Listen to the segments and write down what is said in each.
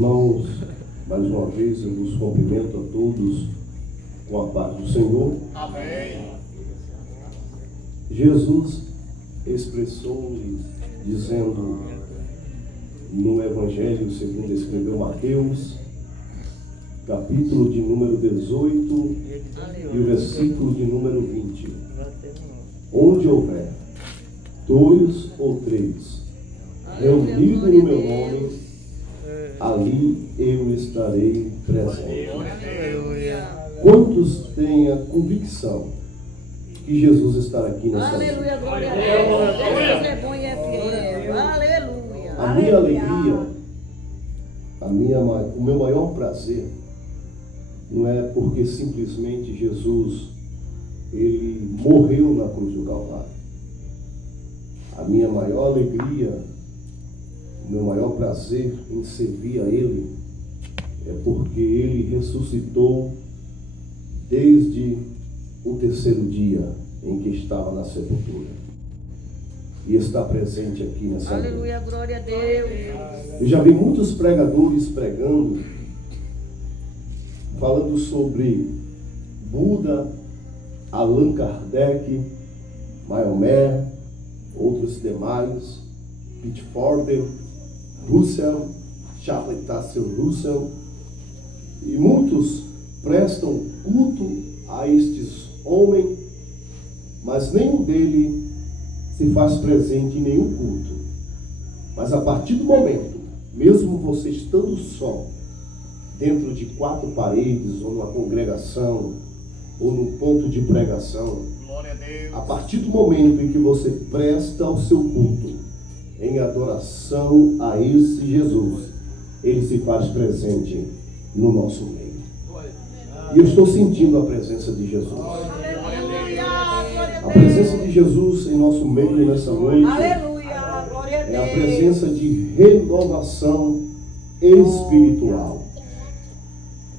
Irmãos, mais uma vez eu vos cumprimento a todos com a paz do Senhor. Amém. Jesus expressou dizendo no Evangelho segundo escreveu Mateus, capítulo de número 18 e o versículo de número 20. Onde houver 2 ou 3 reunidos no meu nome, ali eu estarei presente. Quantos têm a convicção que Jesus está aqui nessa noite? Aleluia, glória a Deus. Deus é bom e é fiel. Aleluia. A minha alegria, o meu maior prazer, não é porque simplesmente Jesus, ele morreu na cruz do Calvário. A minha maior alegria, o meu maior prazer em servir a Ele, é porque Ele ressuscitou desde o 3º dia em que estava na sepultura. E está presente aqui nessa noite. Aleluia, glória a Deus. Eu já vi muitos pregadores pregando, falando sobre Buda, Allan Kardec, Maomé, outros demais, Pitford, Russell, Charles Taze Russell, e muitos prestam culto a estes homens, mas nenhum deles se faz presente em nenhum culto. Mas a partir do momento, mesmo você estando só, dentro de 4 paredes, ou numa congregação, ou num ponto de pregação, Glória a Deus. a partir do momento em que você presta o seu culto em adoração a esse Jesus, ele se faz presente no nosso meio. E eu estou sentindo a presença de Jesus. A presença de Jesus em nosso meio nessa noite Aleluia, glória a Deus. é a presença de renovação espiritual.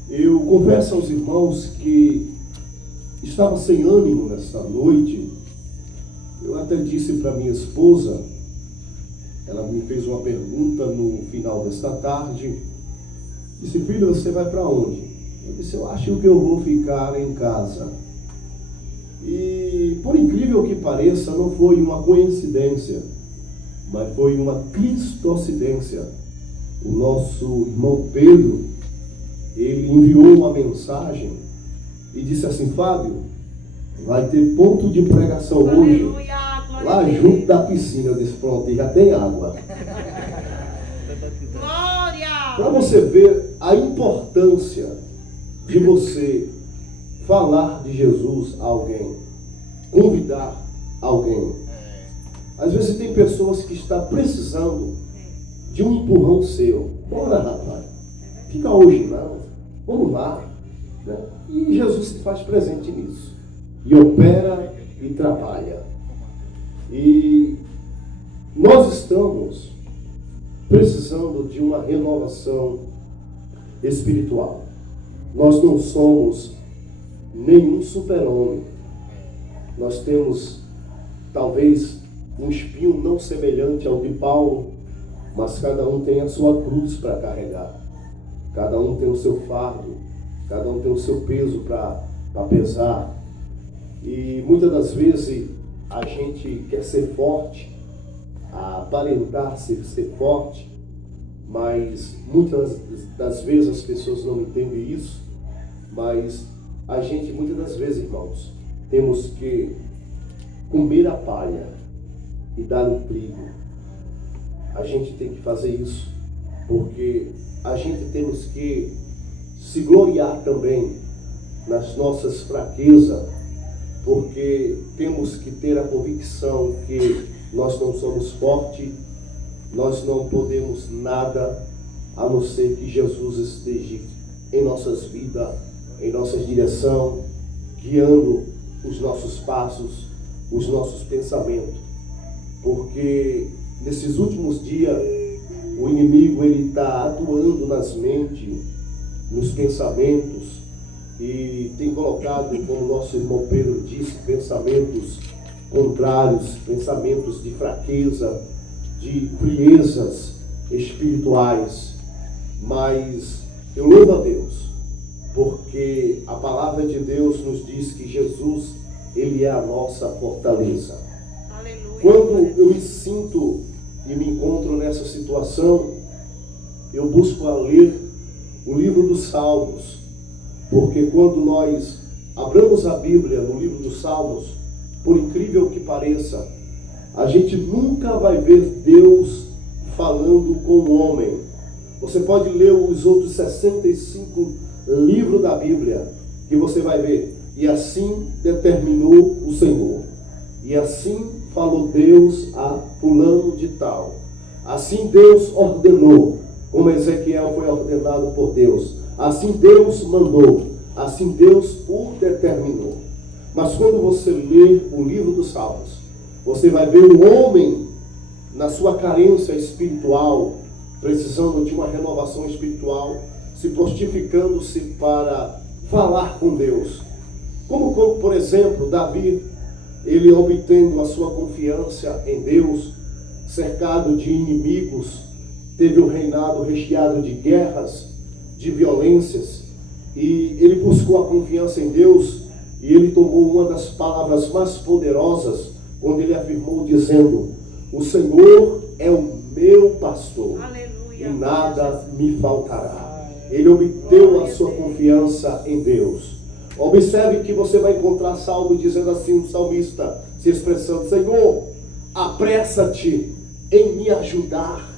Eu confesso aos irmãos que estava sem ânimo nessa noite. Eu até disse para minha esposa, ela me fez uma pergunta no final desta tarde, disse: filho, você vai para onde? Eu disse: eu acho que eu vou ficar em casa. E por incrível que pareça, não foi uma coincidência, mas foi uma cristocidência. O nosso irmão Pedro, ele enviou uma mensagem e disse assim: Fábio, vai ter ponto de pregação hoje, lá junto da piscina. Eu disse: pronto, já tem água. Para você ver a importância de você falar de Jesus a alguém, convidar alguém. Às vezes tem pessoas que estão precisando de um empurrão seu. Bora, rapaz, fica hoje não, vamos lá, né? E Jesus se faz presente nisso, e opera e trabalha. E nós estamos precisando de uma renovação espiritual. Nós não somos nenhum super-homem. Nós temos talvez um espinho não semelhante ao de Paulo, mas cada um tem a sua cruz para carregar. Cada um tem o seu fardo, cada um tem o seu peso para pesar. E muitas das vezes a gente quer ser forte, aparentar ser forte, mas muitas das vezes as pessoas não entendem isso. Mas a gente, muitas das vezes, irmãos, temos que comer a palha e dar o trigo. A gente tem que fazer isso, porque a gente temos que se gloriar também nas nossas fraquezas, porque temos que ter a convicção que nós não somos fortes, nós não podemos nada, a não ser que Jesus esteja em nossas vidas, em nossa direção, guiando os nossos passos, os nossos pensamentos. Porque nesses últimos dias, o inimigo ele está atuando nas mentes, nos pensamentos, e tem colocado, como nosso irmão Pedro disse, pensamentos contrários, pensamentos de fraqueza, de friezas espirituais. Mas eu louvo a Deus, porque a palavra de Deus nos diz que Jesus, Ele é a nossa fortaleza. Aleluia. Quando eu me sinto e me encontro nessa situação, eu busco a ler o livro dos Salmos, porque quando nós abramos a Bíblia no livro dos Salmos, por incrível que pareça, a gente nunca vai ver Deus falando com o homem. Você pode ler os outros 65 livros da Bíblia, que você vai ver: e assim determinou o Senhor, e assim falou Deus a fulano de tal, assim Deus ordenou, como Ezequiel foi ordenado por Deus, assim Deus mandou, assim Deus o determinou. Mas quando você lê o livro dos Salmos, você vai ver o homem na sua carência espiritual, precisando de uma renovação espiritual, se prostificando-se para falar com Deus. Como, por exemplo, Davi, ele obtendo a sua confiança em Deus, cercado de inimigos, teve um reinado recheado de guerras, de violências, e ele buscou a confiança em Deus, e ele tomou uma das palavras mais poderosas, quando ele afirmou dizendo: o Senhor é o meu pastor, Aleluia. e nada me faltará. Ele obteve a sua confiança em Deus. Observe que você vai encontrar Salmo dizendo assim, um salmista se expressando: Senhor, apressa-te em me ajudar.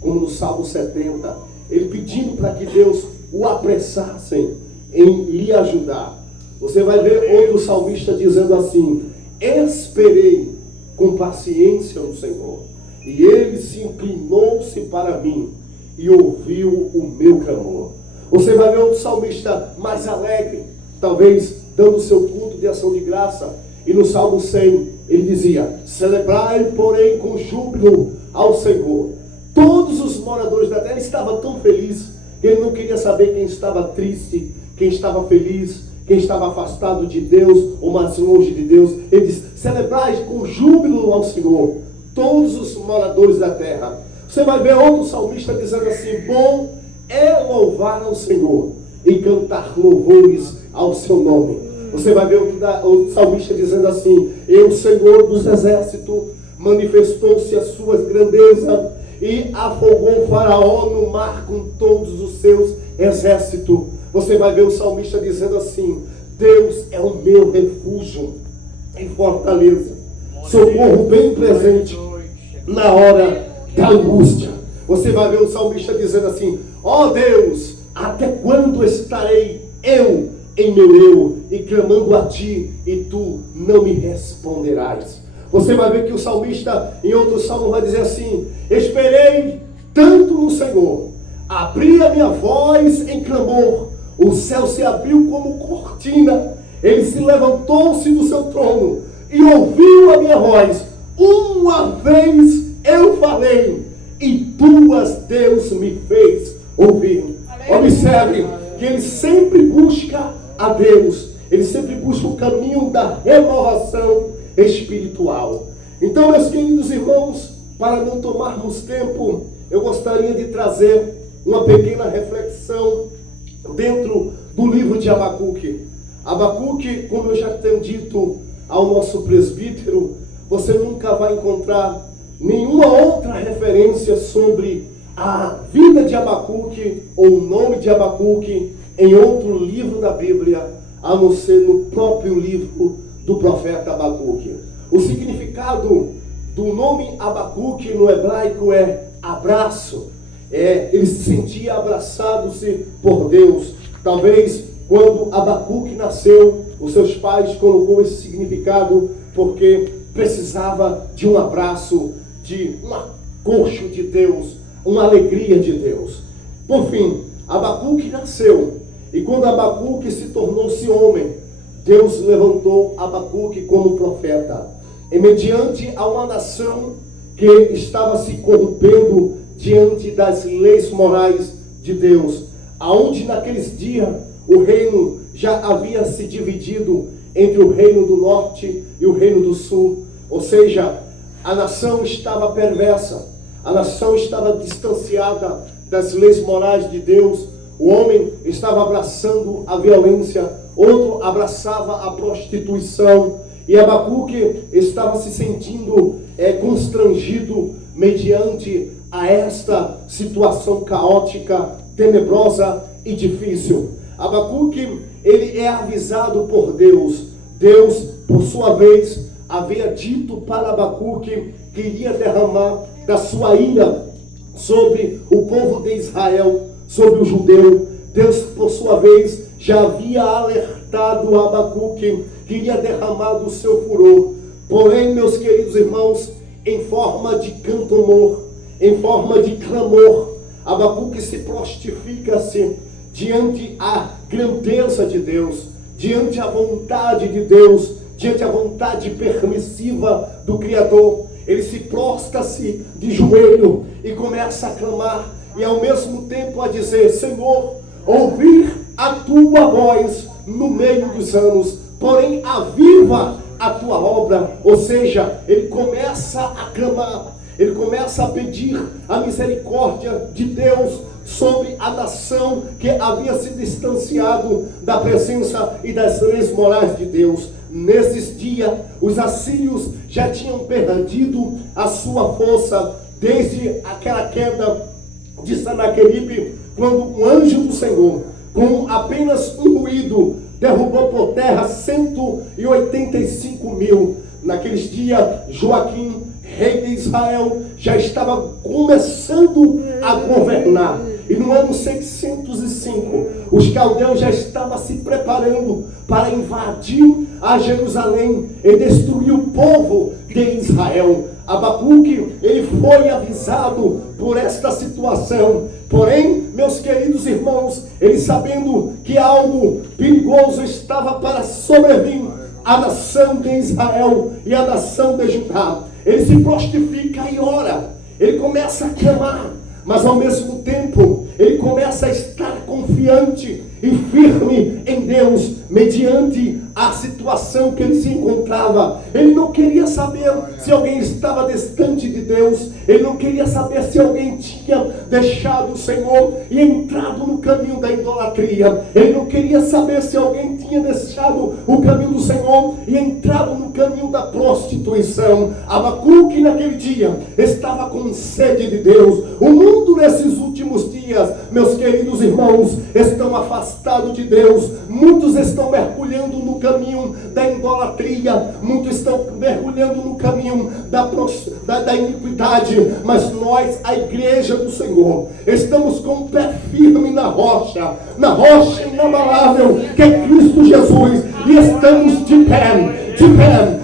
Como no Salmo 70, ele pedindo para que Deus o apressasse em lhe ajudar. Você vai ver outro salmista dizendo assim: esperei com paciência no Senhor, e Ele se inclinou-se para mim e ouviu o meu clamor. Você vai ver outro salmista mais alegre, talvez dando seu culto de ação de graça, e no Salmo 100 ele dizia: celebrai, porém, com júbilo ao Senhor. Todos os moradores da terra estavam tão felizes que ele não queria saber quem estava triste, quem estava feliz, quem estava afastado de Deus ou mais longe de Deus. Ele diz: celebrai com júbilo ao Senhor, todos os moradores da terra. Você vai ver outro salmista dizendo assim: bom é louvar ao Senhor e cantar louvores ao seu nome. Você vai ver o salmista dizendo assim: e o Senhor dos exércitos manifestou-se a sua grandeza e afogou o faraó no mar com todos os seus exércitos. Você vai ver o salmista dizendo assim: Deus é o meu refúgio e fortaleza, socorro bem presente na hora da angústia. Você vai ver o salmista dizendo assim: ó Deus, até quando estarei eu em meu eu e clamando a ti e tu não me responderás? Você vai ver que o salmista em outro salmo vai dizer assim: esperei tanto no Senhor, abri a minha voz em clamor, o céu se abriu como cortina, ele se levantou-se do seu trono e ouviu a minha voz. Uma vez eu falei e duas Deus me fez ouvir. Observe que ele sempre busca a Deus, ele sempre busca o caminho da renovação espiritual. Então, meus queridos irmãos, para não tomarmos tempo, eu gostaria de trazer uma pequena reflexão dentro do livro de Abacuque. Abacuque, como eu já tenho dito ao nosso presbítero, você nunca vai encontrar nenhuma outra referência sobre a vida de Abacuque ou o nome de Abacuque em outro livro da Bíblia, a não ser no próprio livro do profeta Abacuque. O significado do nome Abacuque no hebraico é abraço. Ele se sentia abraçado-se por Deus. Talvez quando Abacuque nasceu, os seus pais colocou esse significado porque precisava de um abraço, de um acolcho de Deus, uma alegria de Deus. Por fim, Abacuque nasceu, e quando Abacuque se tornou-se homem, Deus levantou Abacuque como profeta, e mediante a uma nação que estava se corrompendo diante das leis morais de Deus, aonde naqueles dias o reino já havia se dividido entre o reino do norte e o reino do sul, ou seja, a nação estava perversa, a nação estava distanciada das leis morais de Deus, o homem estava abraçando a violência, outro abraçava a prostituição, e Abacuque estava se sentindo constrangido mediante a esta situação caótica, tenebrosa e difícil. Abacuque, ele é avisado por Deus. Deus, por sua vez, havia dito para Abacuque que iria derramar da sua ira sobre o povo de Israel, sobre o judeu. Deus, por sua vez, já havia alertado Abacuque que iria derramar do seu furor. Porém, meus queridos irmãos, em forma de canto-amor, em forma de clamor, Abacuque se prostifica-se diante a grandeza de Deus, diante a vontade de Deus, diante a vontade permissiva do Criador. Ele se prostra-se de joelho e começa a clamar, e ao mesmo tempo a dizer: Senhor, ouvir a tua voz no meio dos anos, porém aviva a tua obra. Ou seja, ele começa a clamar, ele começa a pedir a misericórdia de Deus sobre a nação que havia se distanciado da presença e das leis morais de Deus. Nesses dias, os assírios já tinham perdido a sua força desde aquela queda de Sanaqueribe, quando um anjo do Senhor, com apenas um ruído, derrubou por terra 185 mil. Naqueles dias, Joaquim, rei de Israel, já estava começando a governar. E no ano 605, os caldeus já estavam se preparando para invadir a Jerusalém e destruir o povo de Israel. Abacuque, ele foi avisado por esta situação. Porém, meus queridos irmãos, ele, sabendo que algo perigoso estava para sobrevir à nação de Israel e à nação de Judá, ele se prostifica e ora. Ele começa a clamar, mas ao mesmo tempo ele começa a estar confiante e firme em Deus, mediante a situação que ele se encontrava. Ele não queria saber se alguém estava distante de Deus, ele não queria saber se alguém tinha deixado o Senhor e entrado no caminho da idolatria, ele não queria saber se alguém tinha deixado o caminho do Senhor e entrado no caminho da prostituição. Abacuque naquele dia estava com sede de Deus. O mundo nesses últimos dias, meus queridos irmãos, estão afastados de Deus. Muitos estão mergulhando no caminho da idolatria, muitos estão mergulhando no caminho da iniquidade, mas nós, a igreja do Senhor, estamos com o pé firme na rocha inabalável, que é Cristo Jesus, e estamos de pé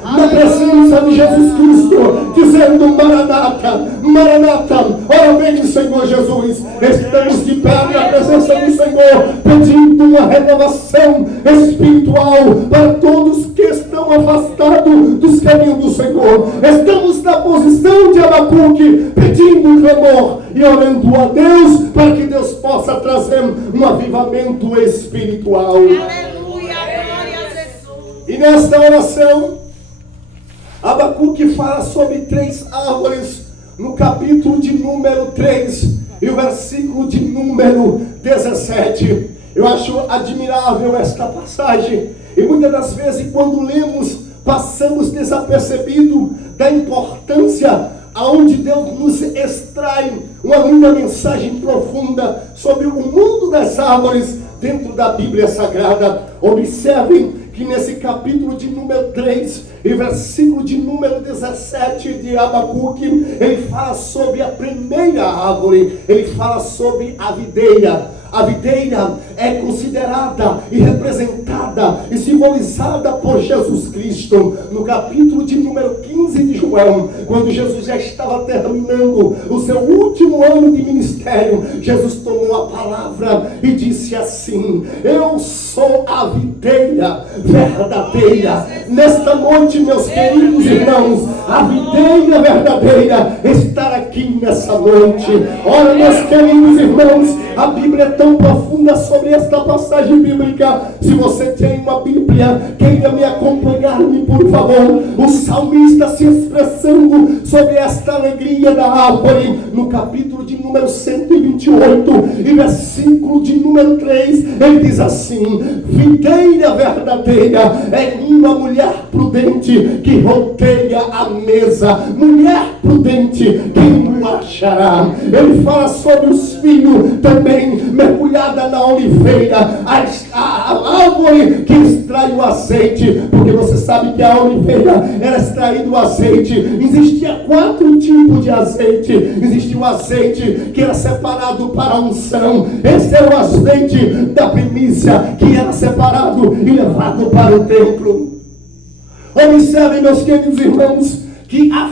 na presença de Jesus Cristo, dizendo: Maranata, Maranata, ora vem, Senhor Jesus. Estamos de pé na presença do Senhor, pedindo uma renovação espiritual para todos que estão afastados dos caminhos do Senhor. Estamos na posição de Abacuque, pedindo um clamor e orando a Deus para que Deus possa trazer um avivamento espiritual. E nesta oração, Abacuque fala sobre 3 árvores no capítulo de número 3 e o versículo de número 17. Eu acho admirável esta passagem, e muitas das vezes quando lemos, passamos desapercebido da importância aonde Deus nos extrai uma linda mensagem profunda sobre o mundo das árvores dentro da Bíblia Sagrada. Observem que nesse capítulo de número 3 e versículo de número 17 de Abacuque, ele fala sobre a primeira árvore, ele fala sobre a videira. A videira é considerada e representada e simbolizada por Jesus Cristo. No capítulo de número 15 de João, quando Jesus já estava terminando o seu último ano de ministério, Jesus tomou a palavra e disse assim: eu sou a videira verdadeira. Nesta noite, meus queridos irmãos, a videira verdadeira está aqui nessa noite. Olha, meus queridos irmãos, a Bíblia é tão profunda sobre esta passagem bíblica. Se você tem uma Bíblia, queira me acompanhar-me, por favor. O salmista se expressando sobre esta alegria da árvore, no capítulo de número 128 e versículo de número 3, ele diz assim: videira verdadeira é uma mulher prudente que rodeia a mesa. Mulher prudente, quem o achará? Ele fala sobre os filhos também, mergulhada na oliveira, a árvore que extrai o azeite, porque você sabe que a oliveira era extraído o azeite. Existia 4 tipos de azeite. Existia o azeite que era separado para a unção. Esse era o azeite da primícia, que era separado e levado para o templo. Observem, meus queridos irmãos, que a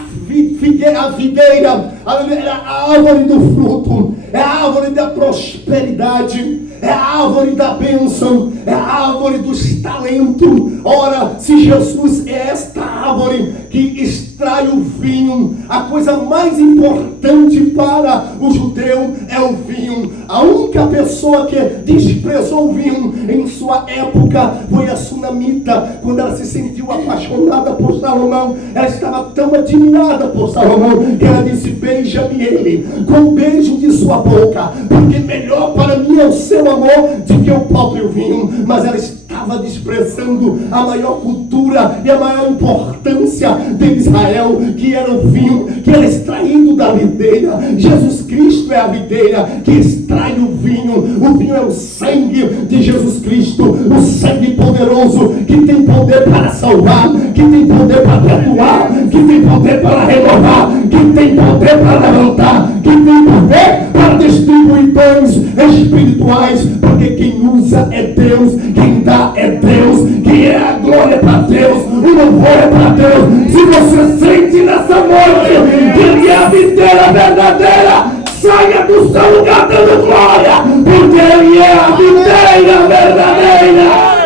videira é a árvore do fruto, é a árvore da prosperidade, é a árvore da bênção, é a árvore dos talentos. Ora, se Jesus é esta árvore que extrai o vinho, a coisa mais importante para o judeu é o vinho. A única pessoa que desprezou o vinho em sua época foi a sunamita. Quando ela se sentiu apaixonada por Salomão, ela estava tão admirada por Salomão que ela disse: beija-me ele com o beijo de sua boca, porque melhor para mim é o seu amor do que o próprio vinho. Mas ela estava desprezando a maior cultura e a maior importância de Israel, que era o vinho, que era extraído da videira. Jesus Cristo é a videira que extrai o vinho. O vinho é o sangue de Jesus Cristo, o sangue poderoso, que tem poder para salvar, que tem poder para perdoar, que tem poder para renovar, que tem poder para levantar, que tem poder para distribuir bens espirituais, porque quem usa é Deus, quem dá é Deus, quem é a glória para Deus, o louvor é para Deus. Se você sente nessa noite que Ele é a videira verdadeira, saia do seu lugar dando glória, porque Ele é a videira verdadeira.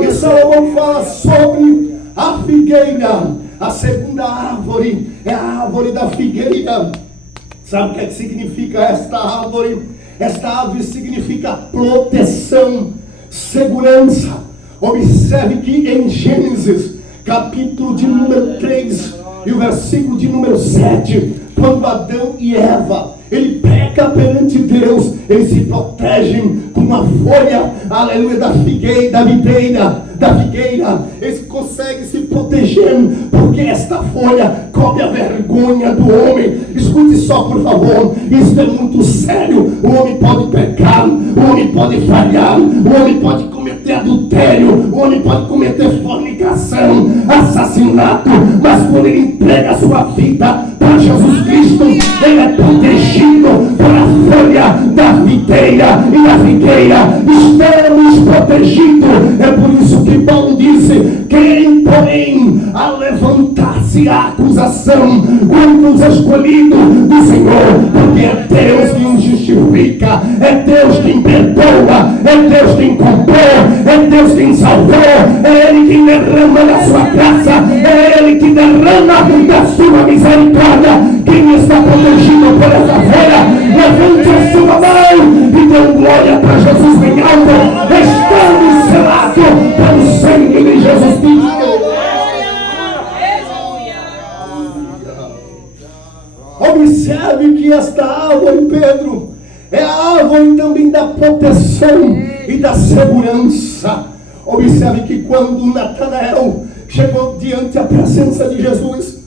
E Salomão fala sobre a figueira. A segunda árvore é a árvore da figueira. Sabe o que significa esta árvore? Esta árvore significa proteção, segurança. Observe que em Gênesis, capítulo de número 3 e o versículo de número 7, quando Adão e Eva, ele peca perante Deus, eles se protegem com uma folha, aleluia, da figueira. Eles conseguem se proteger, porque esta folha cobre a vergonha do homem. Escute só, por favor, isso é muito sério. O homem pode pecar, o homem pode falhar, o homem pode cometer adultério, o homem pode cometer fornicação, assassinato, mas quando ele entrega a sua vida para Jesus Cristo, ele é protegido por a folha da videira e da figueira. Estamos protegidos. É por isso que Paulo disse: quem, porém, a levantar-se a acusação contra os escolhidos do Senhor, porque é Deus quem justifica, é Deus quem perdoa, é Deus quem comprou, é Deus quem salvou, é Ele quem derrama da sua graça, é Ele que derrama da sua misericórdia. Quem está protegido por essa folha, levante a sua mão e dê glória para Jesus bem alto. Estamos selados pelo sangue de Jesus Cristo. Observe que esta árvore, Pedro, é a árvore também da proteção e da segurança. Observe que quando Natanael chegou diante da presença de Jesus,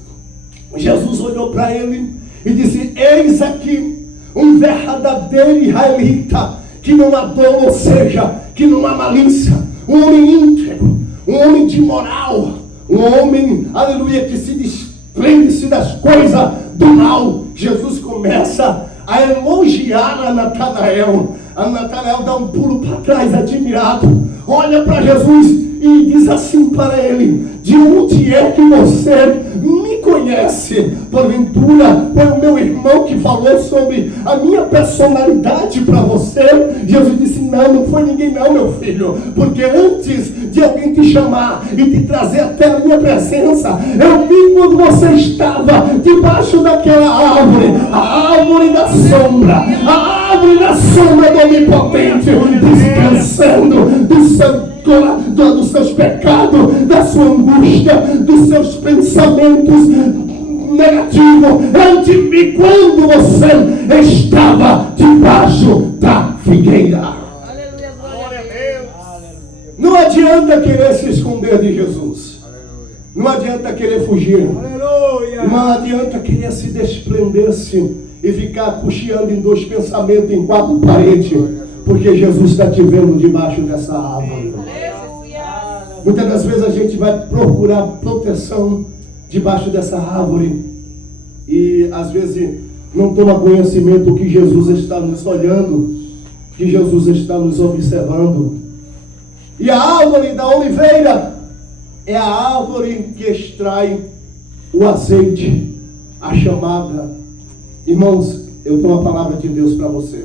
Jesus olhou para ele e disse: eis aqui um verdadeiro israelita, que não há dolo, ou seja, que não há malícia, um homem íntegro, um homem de moral, um homem, aleluia, que se desprende-se das coisas do mal. Jesus começa a elogiar a Natanael. A Natanael dá um pulo para trás, admirado, olha para Jesus e diz assim para ele: de onde é que você me conhece? Porventura foi o meu irmão que falou sobre a minha personalidade para você? Jesus disse: não foi ninguém não, meu filho, porque antes de alguém te chamar e te trazer até a minha presença, eu vi quando você estava debaixo daquela árvore, a árvore da sombra, a árvore da sombra do Onipotente, descansando dos seus pecados, da sua sua angústia, dos seus pensamentos negativos. Eu te vi quando você estava debaixo da figueira. Aleluia, glória a Deus. Não adianta querer se esconder de Jesus. Não adianta querer fugir. Não adianta querer se desprender-se e ficar cocheando em dois pensamentos, em quatro paredes, porque Jesus está te vendo debaixo dessa árvore. Muitas das vezes a gente vai procurar proteção debaixo dessa árvore e às vezes não toma conhecimento que Jesus está nos olhando, que Jesus está nos observando. E a árvore da oliveira é a árvore que extrai o azeite, a chamada. Irmãos, eu tenho uma palavra de Deus para você.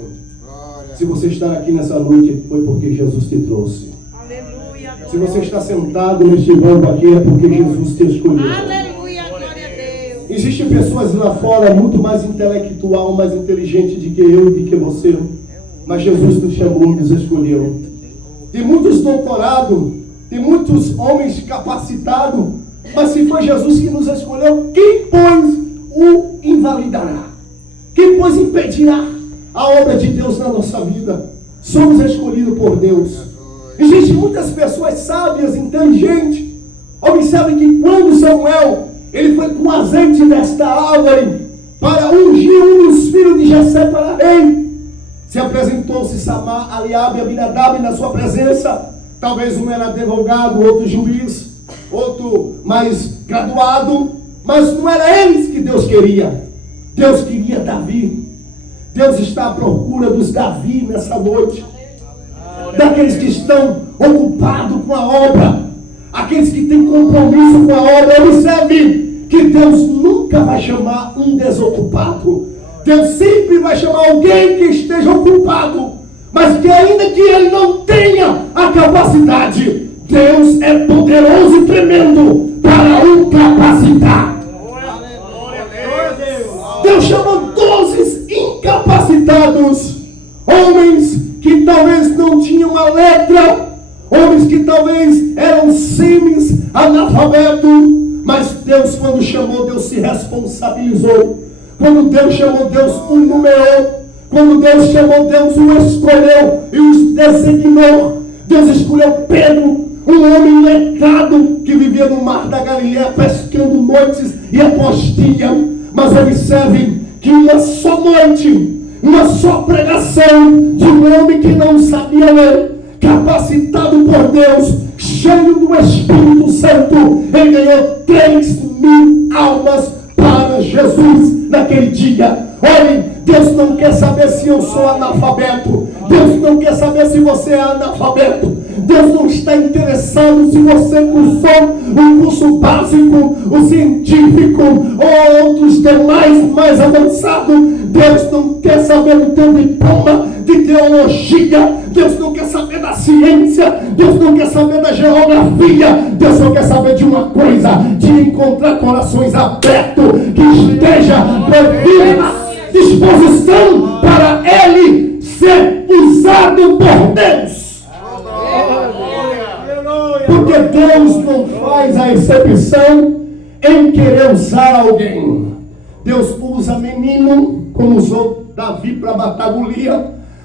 Se você está aqui nessa noite, foi porque Jesus te trouxe. Aleluia. Se você está sentado neste banco aqui, é porque Jesus te escolheu. Aleluia, glória a Deus. Existem pessoas lá fora muito mais intelectual, mais inteligente do que eu e do que você. Mas Jesus nos chamou e nos escolheu. Tem muitos doutorados, tem muitos homens capacitados, mas se foi Jesus que nos escolheu, quem, pois, o invalidará? Quem, pois, impedirá a obra de Deus na nossa vida? Somos escolhidos por Deus. Existem muitas pessoas sábias, inteligentes. Observe que quando Samuel ele foi com azeite desta árvore para ungir um dos filhos de Jessé para rei, se apresentou-se Samar, Eliabe e Abinadab na sua presença. Talvez um era advogado, outro juiz, outro mais graduado, mas não era eles que Deus queria. Deus queria Davi. Deus está à procura dos Davi nessa noite. Daqueles que estão ocupados com a obra. Aqueles que têm compromisso com a obra. Observe que Deus nunca vai chamar um desocupado. Deus sempre vai chamar alguém que esteja ocupado. Mas que ainda que ele não tenha a capacidade, Deus é poderoso e tremendo para o capacitar. Deus chamou 12 incapacitados, homens que talvez não tinham a letra, homens que talvez eram semi-analfabetos, mas Deus, quando chamou, Deus se responsabilizou. Quando Deus chamou, Deus o numerou. Quando Deus chamou, Deus o escolheu e os designou. Deus escolheu Pedro, um homem letrado que vivia no mar da Galileia, pescando noites e após dia. Mas observe que uma só noite, uma só pregação de um homem que não sabia ler, capacitado por Deus, cheio do Espírito Santo, ele ganhou 3.000 almas para Jesus naquele dia. Olhe, Deus não quer saber se eu sou analfabeto. Deus não quer saber se você é analfabeto. Deus não está interessado se você cursou um curso básico, o científico ou outros demais mais avançados. Deus não quer saber do teu diploma de teologia. Deus não quer saber da ciência. Deus não quer saber da geografia. Deus só quer saber de uma coisa: de encontrar corações abertos, que esteja à disposição para ele ser usado por Deus. Porque Deus não faz a exceção em querer usar alguém. Deus usa menino, como usou Davi para matar Golias,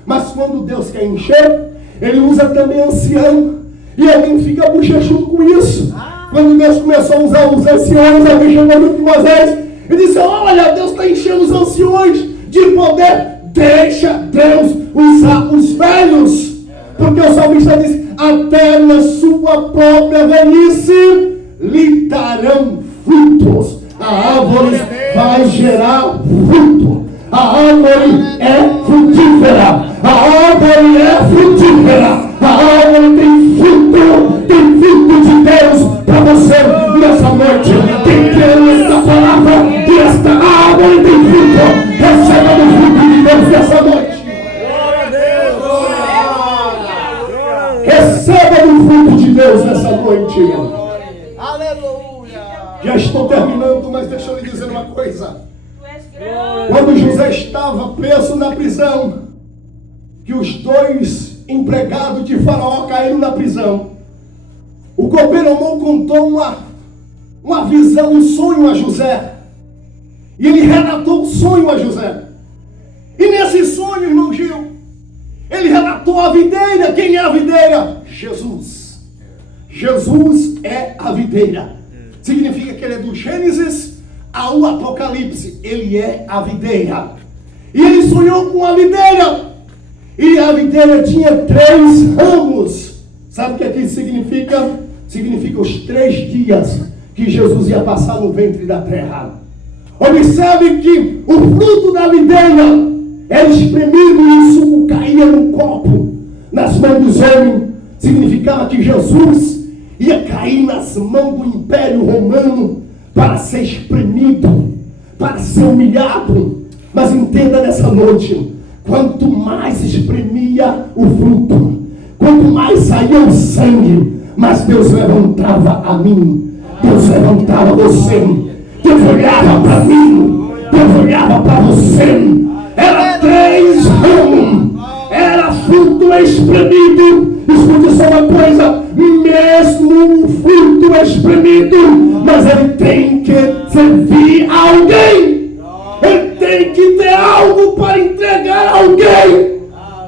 mas quando Deus quer encher, ele usa também ancião. E alguém fica bochechudo com isso. Quando Deus começou a usar os anciões, alguém chamou de Moisés e disse: olha, Deus está enchendo os anciões de poder. Deixa Deus usar os velhos. Porque o salmista diz: até na sua própria velhice lhe darão frutos. A árvore vai gerar fruto. A árvore é frutífera. A árvore é frutífera. A árvore tem fruto de Deus para você nessa noite. Quem crê nesta palavra, que esta árvore tem fruto, receba do fruto de Deus nessa noite. Receba do fruto de Deus nessa noite. Aleluia. Já estou terminando, mas deixa eu lhe dizer uma coisa. Quando José estava preso na prisão, que os 2 empregados de Faraó caíram na prisão, o copeiro contou uma visão, um sonho a José. E ele relatou o sonho a José. E nesse sonho, irmão Gil, ele relatou a videira. Quem é a videira? Jesus. Jesus é a videira. Significa que ele é do Gênesis ao Apocalipse. Ele é a videira. E ele sonhou com a videira. E a videira tinha 3 ramos. Sabe o que aqui significa? Significa os 3 dias que Jesus ia passar no ventre da terra. Observe que o fruto da videira era espremido e o suco caía no copo, nas mãos dos homens. Significava que Jesus ia cair nas mãos do Império Romano para ser espremido, para ser humilhado. Mas entenda nessa noite, quanto mais espremia o fruto, quanto mais saía o sangue, mas Deus levantava a mim, Deus levantava você, Deus olhava para mim, Deus olhava para você. Era 3 ramos, era fruto espremido. Escute só uma coisa, mesmo o fruto espremido, mas ele tem que servir a alguém. Ele tem que ter algo para entregar a alguém.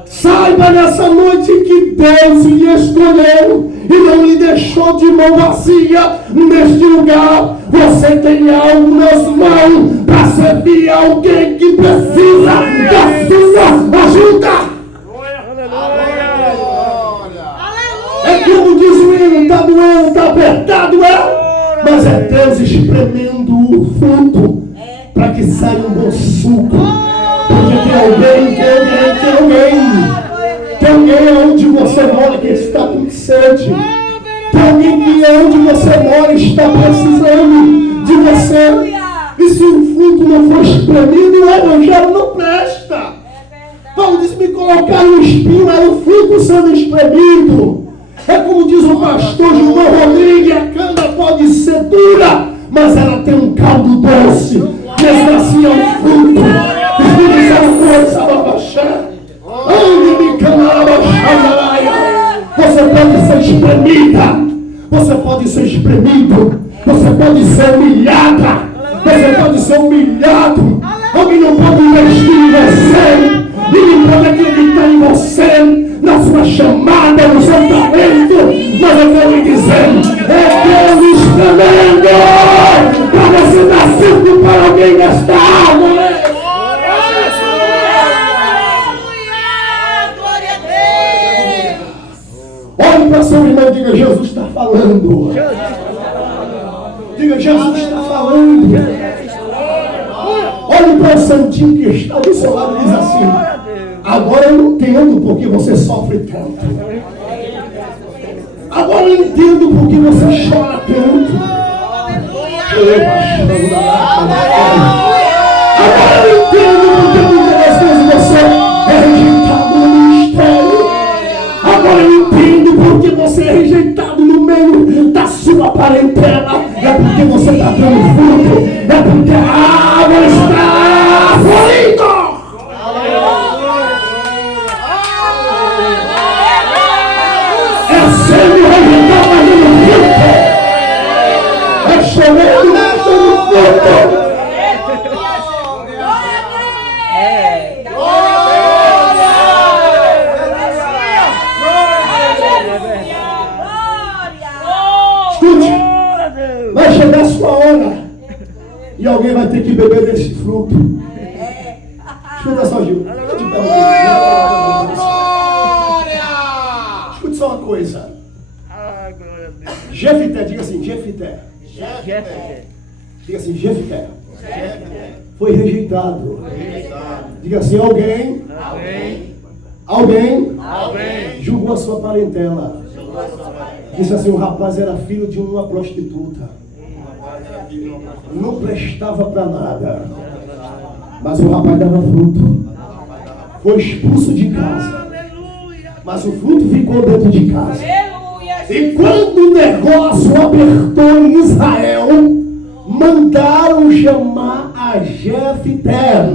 Saiba nessa noite que Deus lhe escolheu e não lhe deixou de mão vazia neste lugar. Você tem algo nas mãos para servir a alguém que precisa da sua ajuda. É como diz o hino, está doendo, está apertado, mas é Deus espremendo o fruto para que saia um bom suco. Porque tem alguém onde você mora que está com sede. Tem alguém que onde você mora está precisando de você. E se o fruto não for espremido, o evangelho não presta. Paulo disse: me colocar no espinho, é o fruto sendo espremido. É como diz o pastor João Rodrigues: a cana pode ser dura, mas ela tem um caldo doce. Mesmo assim é um fruto. Escute essa coisa, babaxé. Onde me canarabaxá. Você pode ser espremida. Você pode ser espremido. Você pode ser humilhada. Você pode ser humilhado. Alguém não pode investir em você. Ninguém pode acreditar em você, na sua chamada, no seu talento. Mas eu quero lhe dizer, é Deus espremendo para você dar fruto para alguém nesta alma. Olhe para seu irmão e diga: Jesus está falando. Diga: Jesus está falando. Olhe para o santinho que está do seu lado e diz assim: agora eu entendo porque você sofre tanto. Agora eu entendo porque você chora tanto. Agora eu entendo porque muitas vezes você é rejeitado no ministério. Agora eu entendo porque você é rejeitado no meio da sua parentela. É porque você está dando fruto. É porque a água está fluindo. É sendo rejeitado, mas dando fruto. É chorando, mas dando fruto. Vai chegar a sua hora e alguém vai ter que beber desse fruto. Escuta só, Gil. Escute só uma coisa. Jefité, diga assim: Jefité. Diga assim: Jefité. Foi rejeitado. Diga assim: alguém julgou a sua parentela. Disse assim: o rapaz era filho de uma prostituta, não prestava para nada, mas o rapaz dava fruto. Foi expulso de casa, mas o fruto ficou dentro de casa. E quando o negócio apertou em Israel, mandaram chamar a Jefité.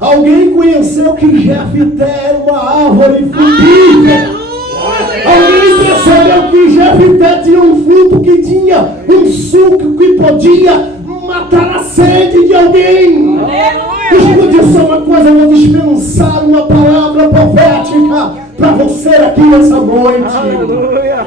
Alguém conheceu que Jefité era uma árvore frutífera. Alguém percebeu que Jefité tinha um fruto que tinha um suco que podia matar a sede de alguém. Deixa eu dizer só uma coisa, eu vou dispensar uma palavra profética para você aqui nessa noite.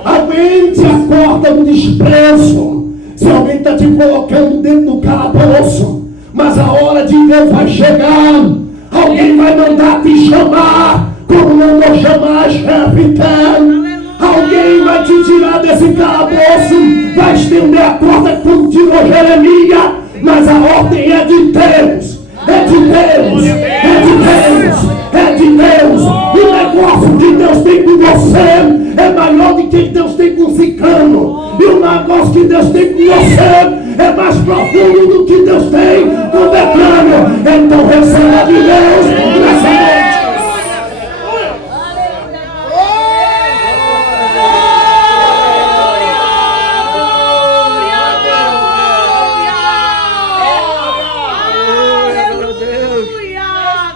Alguém te acorda no desprezo. Se alguém está te colocando dentro do calabouço, mas a hora de Deus vai chegar. Alguém vai mandar te chamar, como mandou chamar Jefité. Alguém vai te tirar desse calabouço, vai estender a corda como tirou Jeremias, mas a ordem é de Deus. É de Deus, é de Deus, é de Deus. O negócio que Deus tem com você é maior do que Deus tem com Cicano. E o negócio que Deus tem com você é mais profundo do que Deus tem com Betânia. Então receba de Deus nessa noite.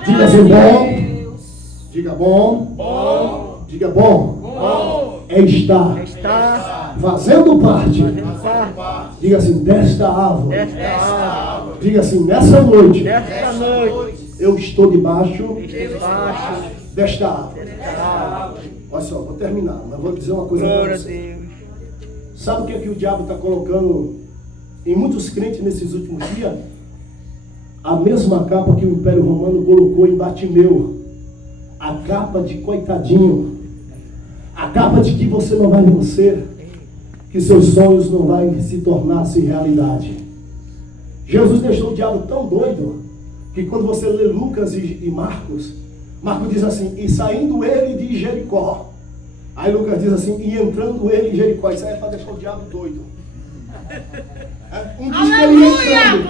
Diga assim, bom. Diga bom. Diga bom. É estar fazendo parte. Diga assim, desta árvore. Diga assim, nessa noite. Eu estou debaixo desta árvore. Olha só, vou terminar, mas vou dizer uma coisa para você. Sabe o que é que o diabo está colocando em muitos crentes nesses últimos dias? A mesma capa que o Império Romano colocou em Bartimeu. A capa de coitadinho. A capa de que você não vai vencer. Que seus sonhos não vão se tornar-se realidade. Jesus deixou o diabo tão doido que quando você lê Lucas e Marcos diz assim, e saindo ele de Jericó. Aí Lucas diz assim, e entrando ele em Jericó. Isso aí é para deixar o diabo doido. Um diz que ele ia entrando,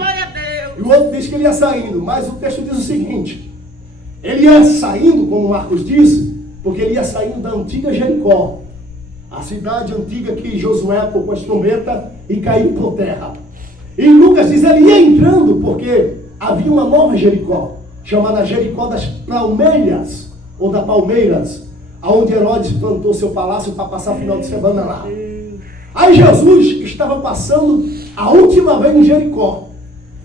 e o outro diz que ele ia saindo. Mas o texto diz o seguinte, ele ia saindo, como Marcos diz, porque ele ia saindo da antiga Jericó, a cidade antiga que Josué colocou as trombetas e caiu por terra. E Lucas diz, ele ia entrando porque havia uma nova Jericó, chamada Jericó das Palmeiras, ou da Palmeiras, aonde Herodes plantou seu palácio para passar o final de semana lá. Aí Jesus estava passando a última vez em Jericó.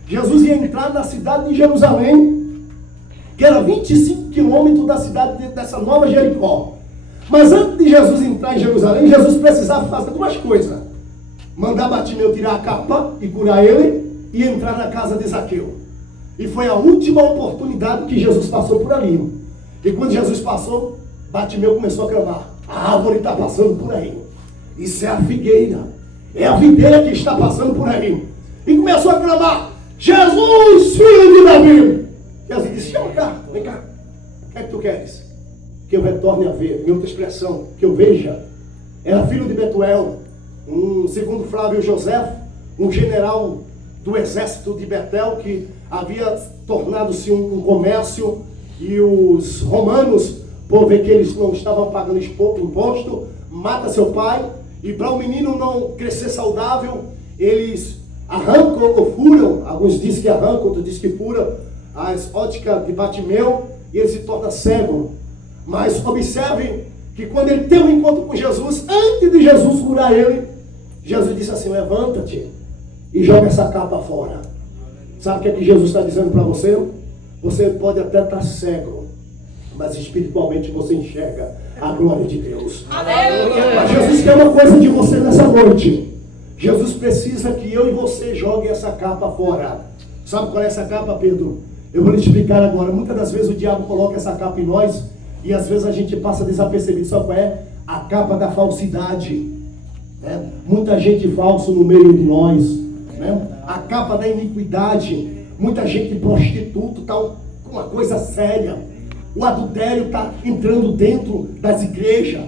Jesus ia entrar na cidade de Jerusalém, que era 25 quilômetros da cidade dessa nova Jericó. Mas antes de Jesus entrar em Jerusalém, Jesus precisava fazer duas coisas. Mandar Bartimeu tirar a capa e curar ele, e entrar na casa de Zaqueu. E foi a última oportunidade que Jesus passou por ali. E quando Jesus passou, Bartimeu começou a clamar, a árvore está passando por aí. Isso é a figueira. É a videira que está passando por aí. E começou a clamar, Jesus, filho de Davi. Jesus disse, chama cá, vem cá. O que é que tu queres? Que eu retorne a ver. Em outra expressão, que eu veja. Era filho de Betuel, segundo Flávio José, um general do exército de Betel, que havia tornado-se um comércio, e os romanos, por ver que eles não estavam pagando imposto, mata seu pai, e para o menino não crescer saudável, eles arrancam ou furam, alguns dizem que arrancam, outros dizem que furam, as óticas de Bartimeu, e ele se torna cego. Mas observe que quando ele tem um encontro com Jesus, antes de Jesus curar ele, Jesus disse assim, levanta-te e joga essa capa fora. Sabe o que é que Jesus está dizendo para você? Você pode até estar cego, mas espiritualmente você enxerga a glória de Deus. Mas Jesus quer uma coisa de você nessa noite. Jesus precisa que eu e você joguem essa capa fora. Sabe qual é essa capa, Pedro? Eu vou lhe explicar agora. Muitas das vezes o diabo coloca essa capa em nós e às vezes a gente passa desapercebido. Sabe qual é? A capa da falsidade. Né? Muita gente falsa no meio de nós. Né? A capa da iniquidade. Muita gente prostituta, tá uma coisa séria. O adultério está entrando dentro das igrejas.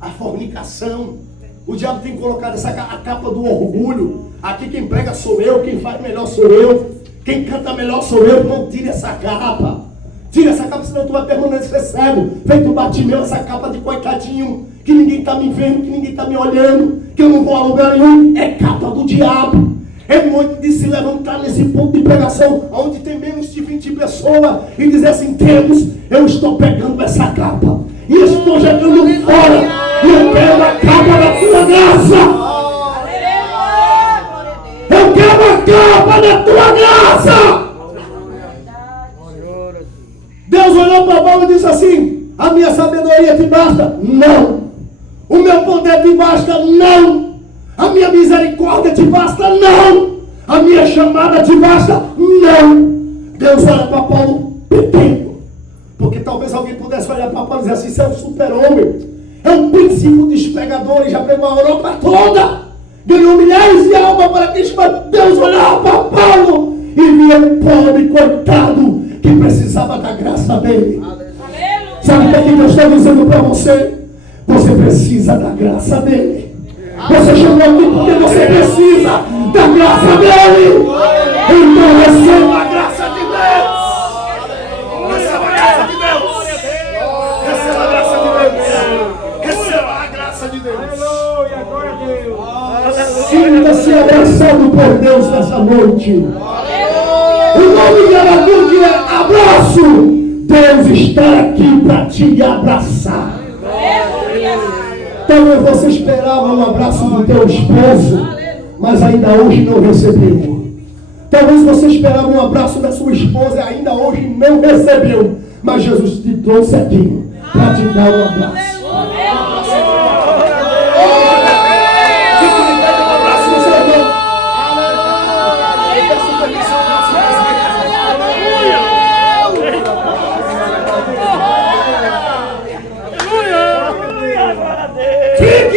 A fornicação. O diabo tem colocado a capa do orgulho. Aqui quem prega sou eu, quem faz melhor sou eu, quem canta melhor sou eu. Não tire essa capa. Tira essa capa, senão tu vai permanecer cego. Feito Bartimeu, essa capa de coitadinho, que ninguém está me vendo, que ninguém está me olhando, que eu não vou a lugar nenhum. É capa do diabo. É noite de se levantar nesse ponto de pregação, onde tem menos de 20 pessoas, e dizer assim, Deus, eu estou pegando essa capa, e estou jogando fora, e eu quero a capa da tua graça. Eu quero a capa da tua graça. Deus olhou para Paulo e disse assim: a minha sabedoria te basta? Não. O meu poder te basta? Não. A minha misericórdia te basta? Não. A minha chamada te basta? Não. Deus olha para Paulo pequeno. Porque talvez alguém pudesse olhar para Paulo e dizer assim: você é um super-homem. É um príncipe dos pregadores, já pegou a Europa toda. Ganhou milhares de almas para Cristo. Mas Deus olhava para Paulo e via um pobre coitado que precisava da graça dele. Sabe o que Deus está dizendo para você? Você precisa da graça dele. Você chegou aqui porque você precisa da graça dele. Então receba a graça de Deus. Receba a graça de Deus. Receba a graça de Deus. Receba a graça de Deus. Aleluia, glória a Deus. Sinta-se abraçado por Deus nessa noite. O nome de Aragude é abraço. Deus está aqui para te abraçar. Talvez você esperava um abraço do teu esposo, mas ainda hoje não recebeu. Talvez você esperava um abraço da sua esposa e ainda hoje não recebeu. Mas Jesus te trouxe aqui para te dar um abraço.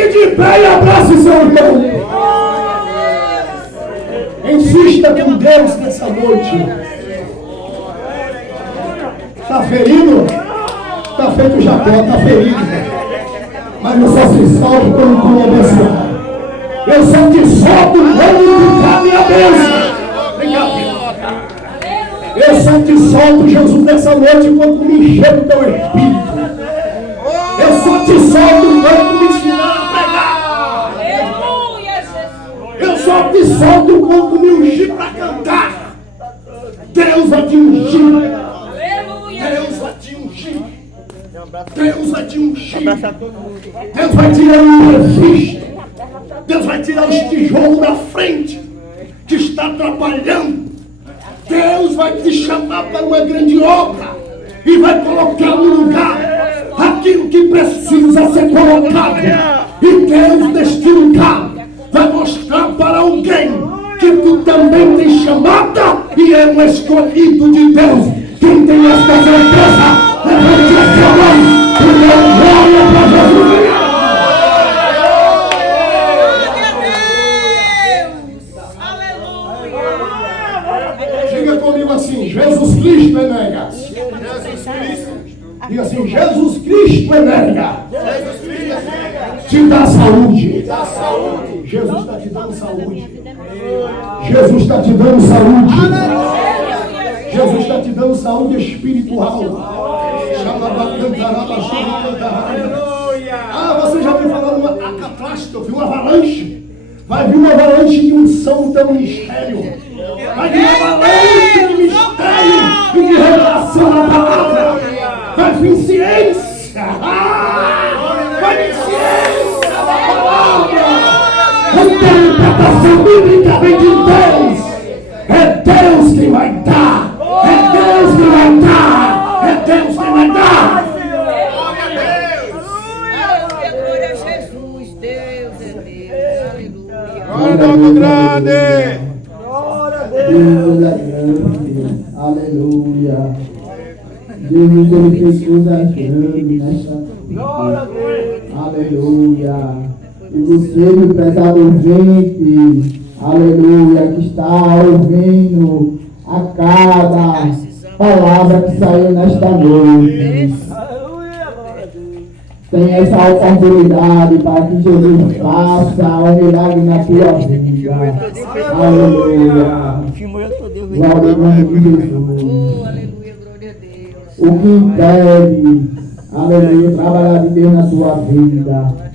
De pé e abrace seu irmão. Insista com Deus nessa noite. Está ferido? Está feito Jacó, está ferido. Mas eu só se salvo quando tu me abençoar. Eu só te solto quando tu me abençoar. Eu só te solto, Jesus, nessa noite quando tu me encher do teu espírito. Eu só te solto quando tu me ensinar. Eu só te solto quando me ungir para cantar. Deus vai te ungir. Deus vai te ungir. Deus vai te ungir. Deus vai tirar o imprevisto. Deus vai tirar os tijolos da frente que está atrapalhando. Deus vai te chamar para uma grande obra e vai colocar no lugar aquilo que precisa ser colocado. E Deus, neste lugar, vai mostrar para alguém que tu também tem chamada e é um escolhido de Deus. Quem tem esta certeza, levante a sua mão e dê glória para Jesus. Diga comigo assim: Jesus Cristo é nega. Diga assim: Jesus Cristo é nega. Te dá saúde. Jesus está te dando saúde. Jesus está te dando saúde. Jesus está te dando saúde espiritual. Ah, você já ouviu falar numa catástrofe, uma avalanche? Vai vir uma avalanche de unção no teu ministério. Vai vir uma avalanche de mistério e de revelação na palavra. Vai vir ciência. Vai vir ciência na palavra. A interpretação bíblica vem de Deus. É Deus quem vai dar. É Deus quem vai dar. É Deus quem vai dar. Glória a Jesus. Deus é Deus. Aleluia. Grande. Deus é grande. Aleluia. Jesus, ele fez coisas grandes nesta vida. Aleluia. E você, meu prezado ouvinte, aleluia, que está ouvindo a cada palavra que saiu nesta noite. Tem essa oportunidade para que Jesus faça um milagre na tua vida. Aleluia. Glória ao nome de Jesus. Aleluia, glória a Deus. O que impede, aleluia, trabalhar de Deus na tua vida